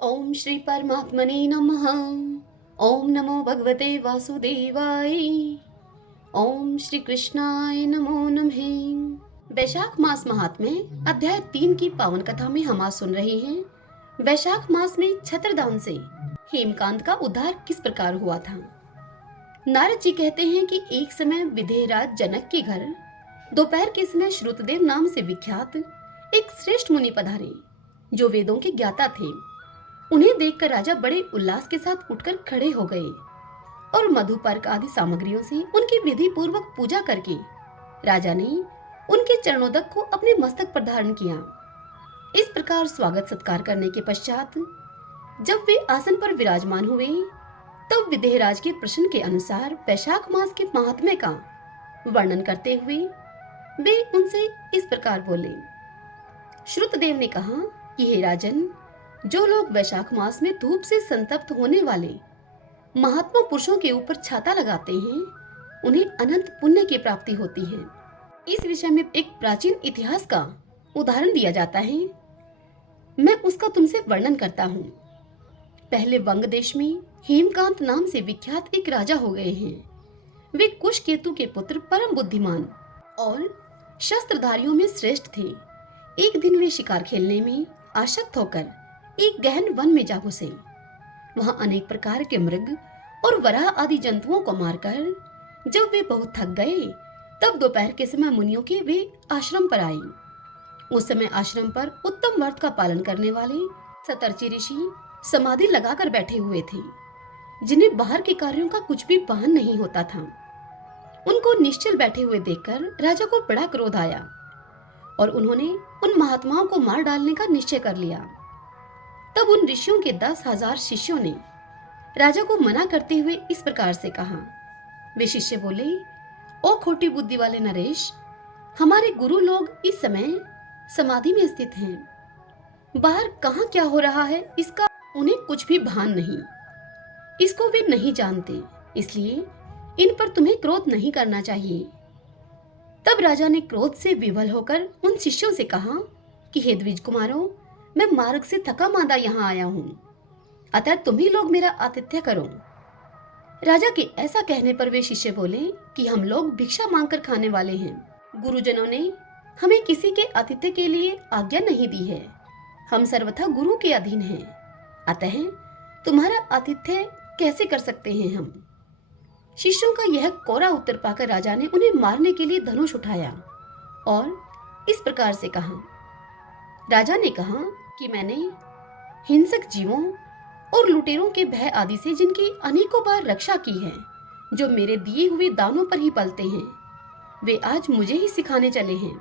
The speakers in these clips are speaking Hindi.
ओम श्री परमात्मने नमः। ओम नमो भगवते वासुदेवाय। ओम श्री कृष्णाय नमो नमः। वैशाख मास महात्म्य अध्याय 3 की पावन कथा में हम आज सुन रहे हैं वैशाख मास में छत्रदान से हेमकांत का उद्धार किस प्रकार हुआ था। नारद जी कहते हैं कि एक समय विदेहराज जनक के घर दोपहर के समय श्रुतदेव नाम से विख्यात एक श्रेष्ठ मुनि पधारे, जो वेदों के ज्ञाता थे। उन्हें देखकर राजा बड़े उल्लास के साथ उठकर खड़े हो गए और मधुपर्क आदि सामग्रियों से उनकी विधि पूर्वक पूजा करके राजा ने उनके चरणोदक को अपने मस्तक पर धारण किया। इस प्रकार स्वागत सत्कार करने के पश्चात जब वे आसन पर विराजमान हुए, तब विदेहराज के प्रश्न के अनुसार वैशाख मास के महात्म्य का वर्णन करते हुए वे उनसे इस प्रकार बोले। श्रुतदेव ने कहा कि हे राजन, जो लोग वैशाख मास में धूप से संतप्त होने वाले महात्मा पुरुषों के ऊपर छाता लगाते हैं, उन्हें अनंत पुण्य की प्राप्ति होती है। इस विषय में एक प्राचीन इतिहास का उदाहरण दिया जाता है, मैं उसका तुमसे वर्णन करता हूँ। पहले वंग देश में हेमकांत नाम से विख्यात एक राजा हो गए हैं। वे कुशकेतु के पुत्र परम बुद्धिमान और शस्त्रधारियों में श्रेष्ठ थे। एक दिन वे शिकार खेलने में आसक्त होकर एक गहन वन में जा घुसे। वहां अनेक प्रकार के मृग और वराह आदि जंतुओं को मारकर जब वे बहुत थक गए, तब दोपहर के समय मुनियों के वे आश्रम पर आए। उस समय आश्रम पर उत्तम व्रत का पालन करने वाले सतर्ची ऋषि समाधि लगाकर बैठे हुए थे, जिन्हें बाहर के कार्यों का कुछ भी भान नहीं होता था। उनको निश्चल बैठे हुए देखकर राजा को बड़ा क्रोध आया और उन्होंने उन महात्माओं को मार डालने का निश्चय कर लिया। तब उन ऋषियों के 10,000 शिष्यों ने राजा को मना करते हुए इस प्रकार से कहा। वे शिष्य बोले, ओ खोटी बुद्धि वाले नरेश, हमारे गुरु लोग इस समय समाधि में स्थित हैं। बाहर कहाँ क्या हो रहा है इसका उन्हें कुछ भी भान नहीं। इसको वे नहीं जानते, इसलिए इन पर तुम्हें क्रोध नहीं करना चाहिए। तब राजा ने क्रोध से विवल होकर उन शिष्यों से कहा कि हे द्विज कुमारों, मैं मार्ग से थका मांदा यहाँ आया हूँ, अतः तुम ही लोग मेरा आतिथ्य करो। राजा के ऐसा कहने पर वे शिष्य बोले कि हम लोग भिक्षा मांगकर खाने वाले हैं। गुरुजनों ने हमें किसी के आतिथ्य के लिए आज्ञा नहीं दी है। हम सर्वथा गुरु के अधीन हैं, अतः तुम्हारा आतिथ्य कैसे कर सकते हैं हम। शिष्यों का यह कोरा उत्तर पाकर राजा ने उन्हें मारने के लिए धनुष उठाया और इस प्रकार से कहा। राजा ने कहा कि मैंने हिंसक जीवों और लुटेरों के भय आदि से जिनकी अनेकों बार रक्षा की है, जो मेरे दिए हुए दानों पर ही पलते हैं, वे आज मुझे ही सिखाने चले हैं।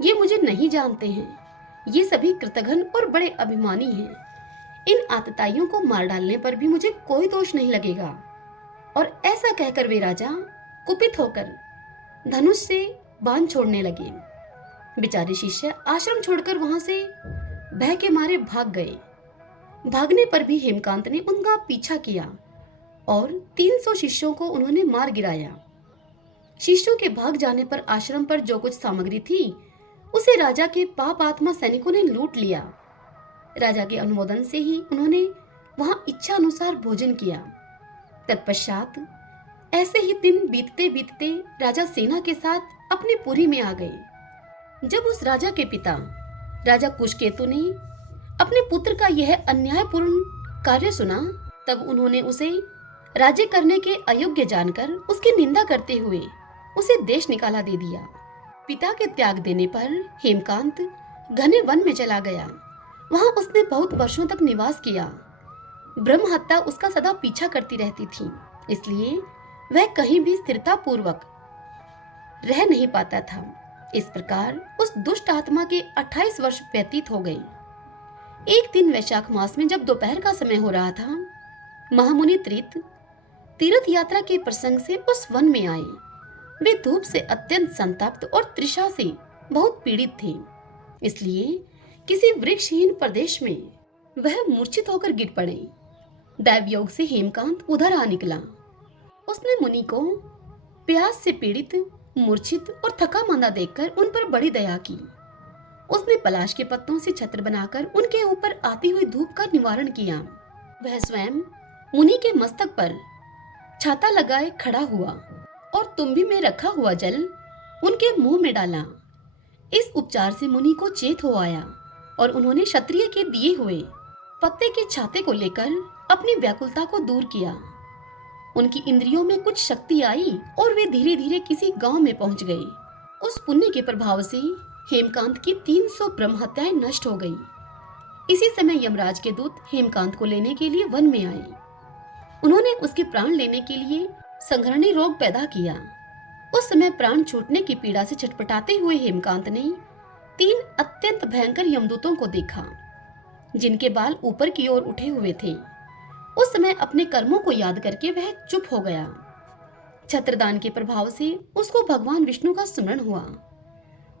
ये मुझे नहीं जानते हैं, ये सभी कृतघ्न और बड़े अभिमानी हैं। इन आतताइयों को मार डालने पर भी मुझे कोई दोष नहीं लगेगा। और ऐसा कहकर वे राजा कुपित होकर धनुष से बाण छोड़ने लगे। बेचारे शिष्य आश्रम छोड़कर वहां से भय के मारे भाग गए। भागने पर भी हेमकांत ने उनका पीछा किया और 300 शिष्यों को उन्होंने मार गिराया। शिष्यों के भाग जाने पर आश्रम पर जो कुछ सामग्री थी, उसे राजा के पाप आत्मा सैनिकों ने लूट लिया। राजा के अनुमोदन से ही उन्होंने वहां इच्छा अनुसार भोजन किया। तत्पश्चात ऐसे ही दिन बीतते बीतते राजा सेना के साथ अपनी पुरी में आ गए। जब उस राजा के पिता राजा कुशकेतु ने अपने पुत्र का यह अन्यायपूर्ण कार्य सुना, तब उन्होंने उसे राज्य करने के अयोग्य जानकर उसकी निंदा करते हुए उसे देश निकाला दे दिया। पिता के त्याग देने पर हेमकांत घने वन में चला गया। वहां उसने बहुत वर्षों तक निवास किया। ब्रह्म हत्या उसका सदा पीछा करती रहती थी, इसलिए वह कहीं भी स्थिरता पूर्वक रह नहीं पाता था। इस प्रकार उस दुष्ट आत्मा के 28 वर्ष व्यतीत हो गए। एक दिन वैशाख मास में जब दोपहर का समय हो रहा था, महामुनि तीर्थ यात्रा के प्रसंग से उस वन में आए। वे धूप से अत्यंत संतप्त और तृषा से बहुत पीड़ित थे, इसलिए किसी वृक्षहीन प्रदेश में वह मूर्छित होकर गिर पड़े। दैवयोग से हेमकांत उधर आ निकला। उसने मुनि को प्यास से पीड़ित, मूर्छित और थका मांदा देखकर उन पर बड़ी दया की उसने पलाश के पत्तों से छत्र बनाकर उनके ऊपर आती हुई धूप का निवारण किया। वह स्वयं मुनि के मस्तक पर छाता लगाए खड़ा हुआ और तुम्भी में रखा हुआ जल उनके मुंह में डाला। इस उपचार से मुनि को चेत हो आया और उन्होंने क्षत्रिय के दिए हुए पत्ते के छाते को लेकर अपनी व्याकुलता को दूर किया। उनकी इंद्रियों में कुछ शक्ति आई और वे धीरे धीरे किसी गांव में पहुंच गए। उस पुण्य के प्रभाव से हेमकांत की 300 ब्रह्म हत्याएं नष्ट हो गई। इसी समय यमराज के दूत हेमकांत को लेने के लिए वन में आए। उन्होंने उसके प्राण लेने के लिए संघर्णी रोग पैदा किया। उस समय प्राण छूटने की पीड़ा से छटपटाते हुए हेमकांत ने 3 अत्यंत भयंकर यमदूतों को देखा, जिनके बाल ऊपर की ओर उठे हुए थे। उस समय अपने कर्मों को याद करके वह चुप हो गया। छत्रदान के प्रभाव से उसको भगवान विष्णु का स्मरण हुआ।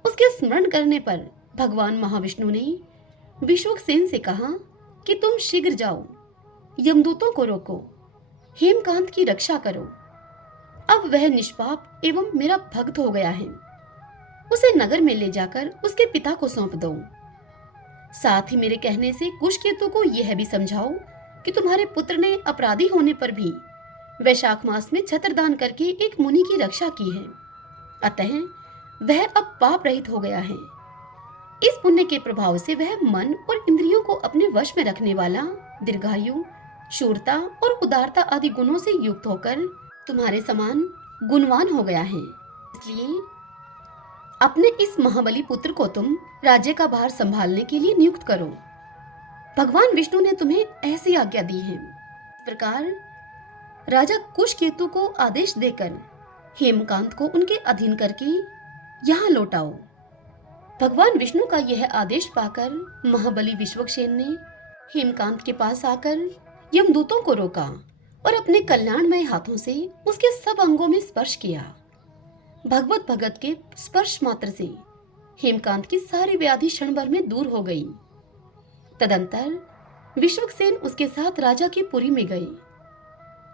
उसके स्मरण करने पर भगवान महाविष्णु ने विश्वक्सेन से कहा कि तुम शीघ्र जाओ, यमदूतों को रोको, हेमकांत की रक्षा करो। अब वह निष्पाप एवं मेरा भक्त हो गया है। उसे नगर में ले जाकर उसके पिता को सौंप दो। साथ ही मेरे कहने से कुशकेतु को यह भी समझाओ कि तुम्हारे पुत्र ने अपराधी होने पर भी वैशाख मास में छत्रदान करके एक मुनि की रक्षा की है, अतः वह अब पाप रहित हो गया है। इस पुण्य के प्रभाव से वह मन और इंद्रियों को अपने वश में रखने वाला, दीर्घायु, शूरता और उदारता आदि गुणों से युक्त होकर तुम्हारे समान गुणवान हो गया है। इसलिए अपने इस महाबली पुत्र को तुम राज्य का भार संभालने के लिए नियुक्त करो। भगवान विष्णु ने तुम्हें ऐसी आज्ञा दी है। इस प्रकार राजा कुशकेतु को आदेश देकर हेमकांत को उनके अधीन करके यहाँ लौटाओ। भगवान विष्णु का यह आदेश पाकर महाबली विश्वक्सेन ने हेमकांत के पास आकर यमदूतों को रोका और अपने कल्याणमय हाथों से उसके सब अंगों में स्पर्श किया। भगवत भगत के स्पर्श मात्र से हेमकांत की सारी व्याधि क्षण भर में दूर हो गई। तदंतर विश्वक्सेन उसके साथ राजा की पुरी में गए।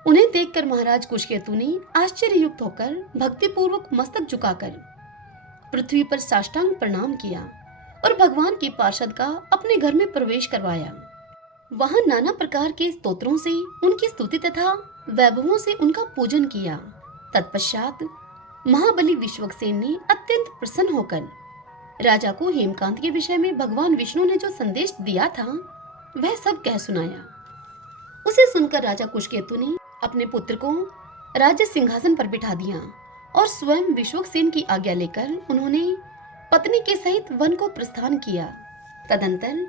उन्हें देखकर महाराज कुशकेतु ने आश्चर्ययुक्त होकर भक्तिपूर्वक मस्तक झुकाकर पृथ्वी पर साष्टांग प्रणाम किया और भगवान के पार्षद का अपने घर में प्रवेश करवाया। वहां नाना प्रकार के स्तोत्रों से उनकी स्तुति तथा वैभवों से उनका पूजन किया। तत्पश्चात महाबली विश्वक्सेन ने अत्यंत प्रसन्न होकर राजा को हेमकांत के विषय में भगवान विष्णु ने जो संदेश दिया था वह सब कह सुनाया। उसे सुनकर राजा कुशकेतु ने अपने पुत्र को राज्य सिंहासन पर बिठा दिया और स्वयं विश्वक्सेन की आज्ञा लेकर उन्होंने पत्नी के सहित वन को प्रस्थान किया। तदंतर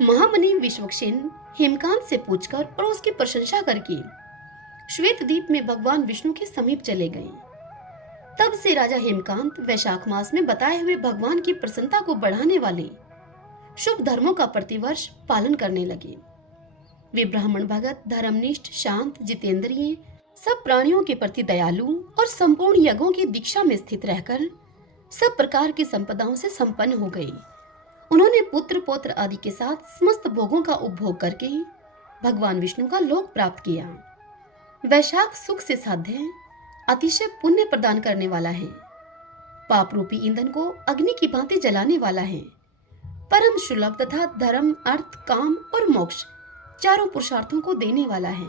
महामुनि विश्वक्सेन हेमकांत से पूछकर और उसकी प्रशंसा करके श्वेत द्वीप में भगवान विष्णु के समीप चले गए। तब से राजा हेमकांत वैशाख मास में बताए हुए भगवान की प्रसन्नता को बढ़ाने वाले शुभ धर्मों का प्रतिवर्ष पालन करने लगे। वे ब्राह्मण भगत, धर्मनिष्ठ, शांत, जितेंद्रिय, सब प्राणियों के प्रति दयालु और संपूर्ण यज्ञों की दीक्षा में स्थित रहकर सब प्रकार की संपदाओं से संपन्न हो गए। उन्होंने पुत्र पौत्र आदि के साथ समस्त भोगों का उपभोग करके भगवान विष्णु का लोक प्राप्त किया। वैशाख सुख से साध्य अतिशय पुण्य प्रदान करने वाला है, पाप रूपी ईंधन को अग्नि की भांति जलाने वाला है, परम सुलभ तथा धर्म, अर्थ, काम और मोक्ष चारों पुरुषार्थों को देने वाला है।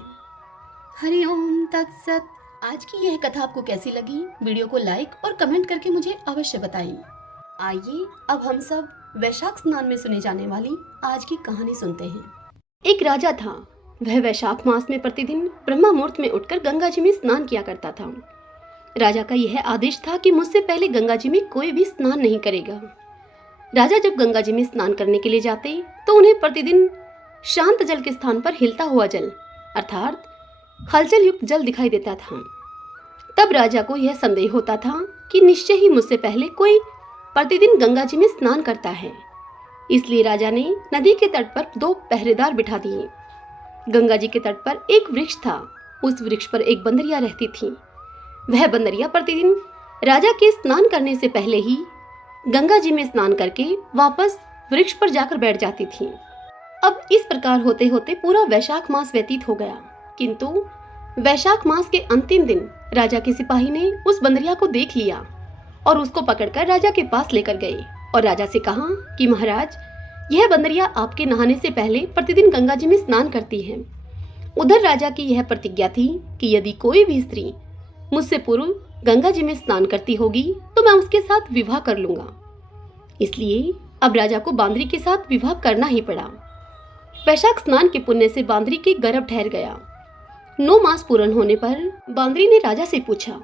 हरि ओम तत्सत। आज की यह कथा आपको कैसी लगी? वीडियो को लाइक और कमेंट करके मुझे अवश्य बताइए। आइए अब हम सब वैशाख स्नान में सुने जाने वाली आज की कहानी सुनते हैं। एक राजा था। वह वैशाख मास में प्रतिदिन ब्रह्मा मुहूर्त में उठकर गंगा जी में स्नान किया करता था। राजा का यह आदेश था कि मुझसे पहले गंगा जी में कोई भी स्नान नहीं करेगा। राजा जब गंगा जी में स्नान करने के लिए जाते तो उन्हें प्रतिदिन शांत जल के स्थान पर हिलता हुआ जल अर्थात हलचल युक्त जल दिखाई देता था। तब राजा को यह संदेह होता था कि निश्चय ही मुझसे पहले कोई प्रतिदिन गंगा जी में स्नान करता है। इसलिए राजा ने नदी के तट पर 2 पहरेदार बिठा दिए। गंगा जी के तट पर एक वृक्ष था। उस वृक्ष पर एक बंदरिया रहती थी। वह बंदरिया प्रतिदिन राजा के स्नान करने से पहले ही गंगा जी में स्नान करके वापस वृक्ष पर जाकर बैठ जाती थी। अब इस प्रकार होते होते पूरा वैशाख मास व्यतीत हो गया, किंतु वैशाख मास के अंतिम दिन राजा के सिपाही ने उस बंदरिया को देख लिया और उसको पकड़कर राजा के पास लेकर गए और राजा से कहा कि महाराज, यह बंदरिया आपके नहाने से पहले प्रतिदिन गंगा जी में स्नान करती है। उधर राजा की यह प्रतिज्ञा थी कि यदि कोई भी स्त्री मुझसे पूर्व गंगा जी में स्नान करती होगी तो मैं उसके साथ विवाह कर लूंगा। इसलिए अब राजा को बांदरी के साथ विवाह करना ही पड़ा। वैशाख स्नान के पुण्य से बांदरी के गर्भ ठहर गया। 9 मास पूर्ण होने पर बांदरी ने राजा से पूछा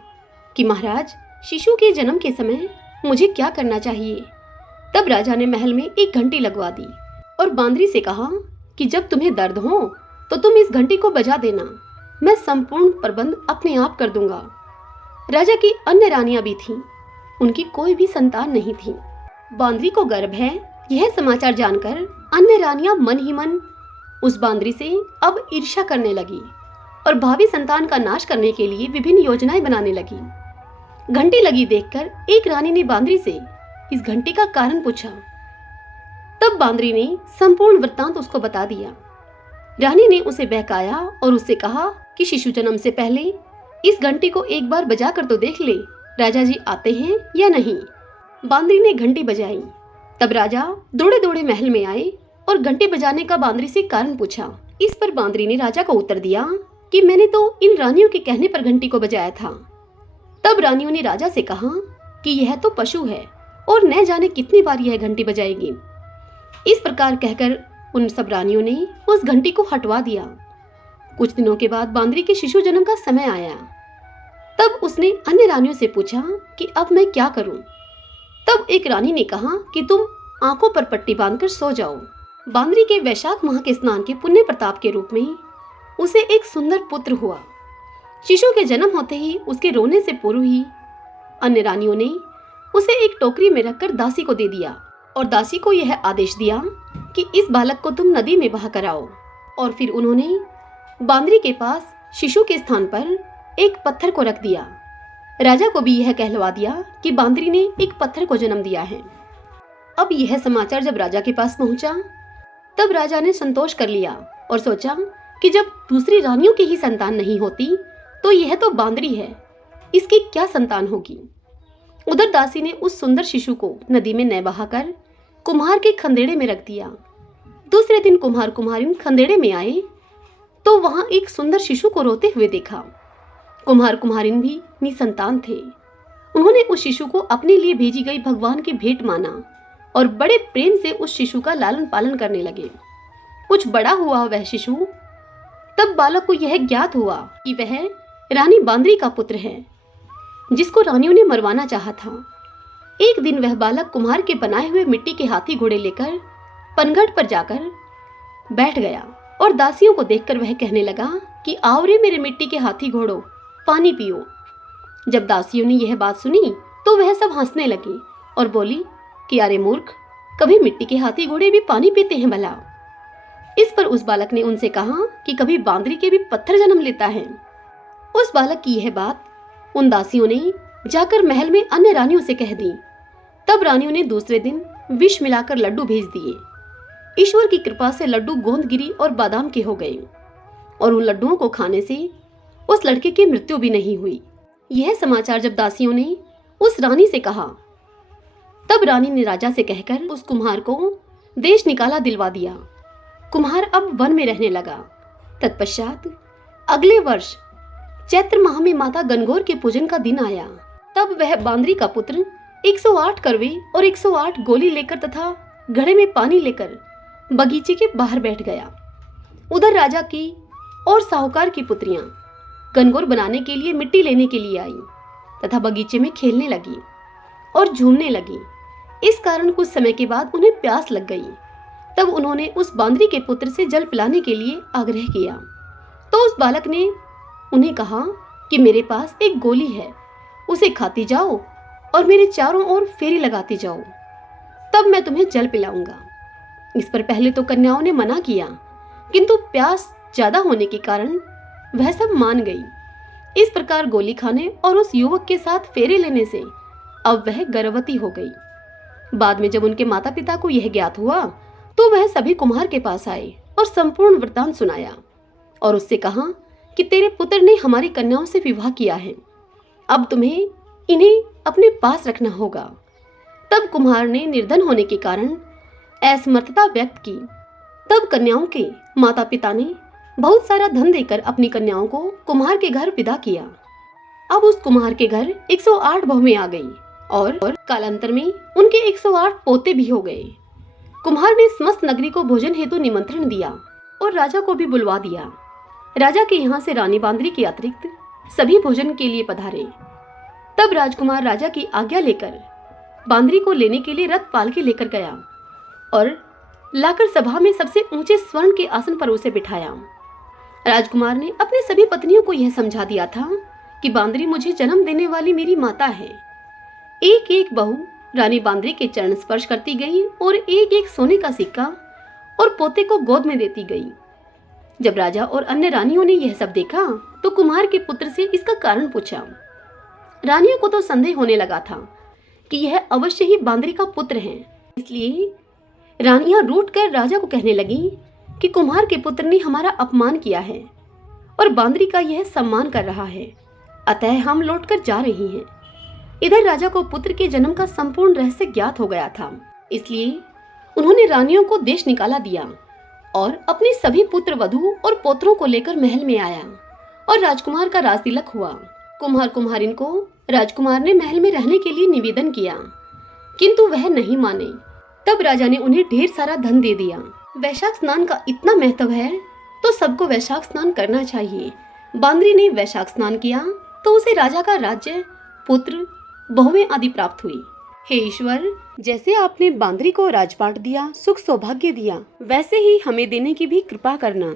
कि महाराज, शिशु के जन्म के समय मुझे क्या करना चाहिए। तब राजा ने महल में एक घंटी लगवा दी और बांदरी से कहा कि जब तुम्हें दर्द हो तो तुम इस घंटी को बजा देना, मैं संपूर्ण प्रबंध अपने आप कर दूंगा। राजा की अन्य रानियां भी थीं, उनकी कोई भी संतान नहीं थी। बांदरी को गर्भ है यह समाचार जानकर अन्य रानियां मन ही मन उस बांदरी से अब ईर्ष्या करने लगी और भावी संतान का नाश करने के लिए विभिन्न योजनाएं बनाने लगी। घंटी लगी देखकर एक रानी ने बांदरी से इस घंटी का कारण पूछा। तब बांदरी ने संपूर्ण वृत्तांत उसको बता दिया। रानी ने उसे बहकाया और उससे कहा कि शिशु जन्म से पहले इस घंटी को एक बार बजा कर तो देख ले, राजा जी आते हैं या नहीं। बांदरी ने घंटी बजाई। तब राजा दौड़े दौड़े महल में आए और घंटी बजाने का बांदरी से कारण पूछा। इस पर बांदरी ने राजा को उत्तर दिया कि मैंने तो इन रानियों के कहने पर घंटी को बजाया था। तब रानियों ने राजा से कहा कि यह तो पशु है और न जाने कितनी बार यह घंटी बजाएगी। इस प्रकार कहकर उन सब रानियों ने उस घंटी को हटवा दिया। कुछ दिनों के बाद बांदरी के शिशु जन्म का समय आया। तब उसने अन्य रानियों से पूछा कि अब मैं क्या करूं। तब एक रानी ने कहा कि तुम आंखों पर पट्टी बांधकर सो जाओ। बांदरी के वैशाख माह के स्नान के पुण्य प्रताप के रूप में उसे एक सुंदर पुत्र हुआ। शिशु के जन्म होते ही उसके रोने से पूर्व ही अन्य रानियों ने उसे एक टोकरी में रखकर दासी को दे दिया और दासी को यह आदेश दिया कि इस बालक को तुम नदी में बहा कर आओ। और फिर उन्होंने बांदरी के पास शिशु के स्थान पर एक पत्थर को रख दिया। राजा को भी यह कहलवा दिया कि बांदरी ने एक पत्थर को जन्म दिया है। अब यह समाचार जब राजा के पास पहुंचा तब राजा ने संतोष कर लिया और सोचा कि जब दूसरी रानियों की ही संतान नहीं होती तो यह तो बांदरी है, इसकी क्या संतान होगी। उधर दासी ने उस सुंदर शिशु को नदी में न बहाकर कुम्हार के खंदेड़े में रख दिया। दूसरे दिन कुम्हार कुम्हारिन खंदेड़े में आए तो वहां एक सुंदर शिशु को रोते हुए देखा। कुम्हार कुम्हारिन भी निसंतान थे। उन्होंने उस शिशु को अपने लिए भेजी गई भगवान की भेंट माना और बड़े प्रेम से उस शिशु का लालन पालन करने लगे। कुछ बड़ा हुआ वह शिशु, तब बालक को यह ज्ञात हुआ कि वह रानी बांदरी का पुत्र है जिसको रानियों ने मरवाना चाहा था। एक दिन वह बालक कुम्हार के बनाए हुए मिट्टी के हाथी घोड़े लेकर पनघट पर जाकर बैठ गया और दासियों को देखकर वह कहने लगा कि आओ रे मेरे मिट्टी के हाथी घोड़ों, पानी पियो। जब दासियों ने यह बात सुनी तो वह सब हंसने लगी और बोली कि अरे मूर्ख, कभी मिट्टी के हाथी घोड़े भी पानी पीते हैं भला। इस पर उस बालक ने उनसे कहा कि कभी बांदरी के भी पत्थर जन्म लेता है। उस बालक की यह बात उन दासियों ने जाकर महल में अन्य रानियों से कह दी। तब रानियों ने दूसरे दिन विष मिलाकर लड्डू भेज दिए। ईश्वर की कृपा से लड्डू गोंदगिरी और बादाम के हो गए और उन लड्डुओं को खाने से उस लड़के की मृत्यु भी नहीं हुई। यह समाचार जब दासियों ने उस रानी से कहा तब रानी ने राजा से कहकर उस कुम्हार को देश निकाला दिलवा दिया। कुम्हार अब वन में रहने लगा। तत्पश्चात अगले वर्ष चैत्र माह में माता गणगौर के पूजन का दिन आया। तब वह बांदरी का पुत्र 108 करवे और 108 गोली लेकर तथा घड़े में पानी लेकर बगीचे के बाहर बैठ गया। उधर राजा की और साहूकार की पुत्रियां गणगौर बनाने के लिए मिट्टी लेने के लिए आई तथा बगीचे में खेलने लगी और झूमने लगी। इस कारण कुछ समय के बाद उन्हें प्यास लग गई। तब उन्होंने उस बांदरी के पुत्र से जल पिलाने के लिए आग्रह किया। तो उस बालक ने उन्हें कहा कि मेरे पास एक गोली है, उसे खाती जाओ और मेरे चारों ओर फेरी लगाती जाओ, तब मैं तुम्हें जल पिलाऊंगा। इस पर पहले तो कन्याओं ने मना किया, किंतु प्यास ज्यादा होने के कारण वह सब मान गई। इस प्रकार गोली खाने और उस युवक के साथ फेरे लेने से अब वह गर्भवती हो गई। बाद में जब उनके माता पिता को यह ज्ञात हुआ तो वह सभी कुम्हार के पास आए और संपूर्ण वृत्तांत सुनाया और उससे कहा कि तेरे पुत्र ने हमारी कन्याओं से विवाह किया है, अब तुम्हें इन्हें अपने पास रखना होगा। तब कुम्हार ने निर्धन होने के कारण असमर्थता व्यक्त की। तब कन्याओं के माता पिता ने बहुत सारा धन देकर अपनी कन्याओं को कुम्हार के घर विदा किया। अब उस कुम्हार के घर 108 बहुएं आ गई और कालांतर में उनके 108 पोते भी हो गए। कुम्हार ने समस्त नगरी को भोजन हेतु निमंत्रण दिया और राजा को भी बुलवा दिया। राजा के यहाँ से रानी बांदरी के अतिरिक्त सभी भोजन के लिए पधारे। तब राजकुमार राजा की आज्ञा लेकर बांदरी को लेने के लिए रथ पाल के लेकर गया और लाकर सभा में सबसे ऊंचे स्वर्ण के आसन पर उसे बिठाया। राजकुमार ने अपनी सभी पत्नियों को यह समझा दिया था कि बांदरी मुझे जन्म देने वाली मेरी माता है। एक एक बहू रानी बांदरी के चरण स्पर्श करती गई और एक एक सोने का सिक्का और पोते को गोद में देती गई। जब राजा और अन्य रानियों ने यह सब देखा तो कुम्हार के पुत्र से इसका कारण पूछा। रानियों को तो संदेह होने लगा था कि यह अवश्य ही बांदरी का पुत्र है, इसलिए रानियां रूठ कर राजा को कहने लगी कि कुम्हार के पुत्र ने हमारा अपमान किया है और बांदरी का यह सम्मान कर रहा है, अतः हम लौटकर जा रही हैं। इधर राजा को पुत्र के जन्म का संपूर्ण रहस्य ज्ञात हो गया था, इसलिए उन्होंने रानियों को देश निकाला दिया और अपने सभी पुत्र वधू और पोत्रों को लेकर महल में आया और राजकुमार का राज तिलक हुआ। कुम्हार कुम्हारिन को राजकुमार ने महल में रहने के लिए निवेदन किया, किंतु वह नहीं माने। तब राजा ने उन्हें ढेर सारा धन दे दिया। वैशाख स्नान का इतना महत्व है तो सबको वैशाख स्नान करना चाहिए। बांदरी ने वैशाख स्नान किया तो उसे राजा का राज्य, पुत्र, बहुएं आदि प्राप्त हुई। हे ईश्वर, जैसे आपने बांदरी को राजपाट दिया, सुख सौभाग्य दिया, वैसे ही हमें देने की भी कृपा करना।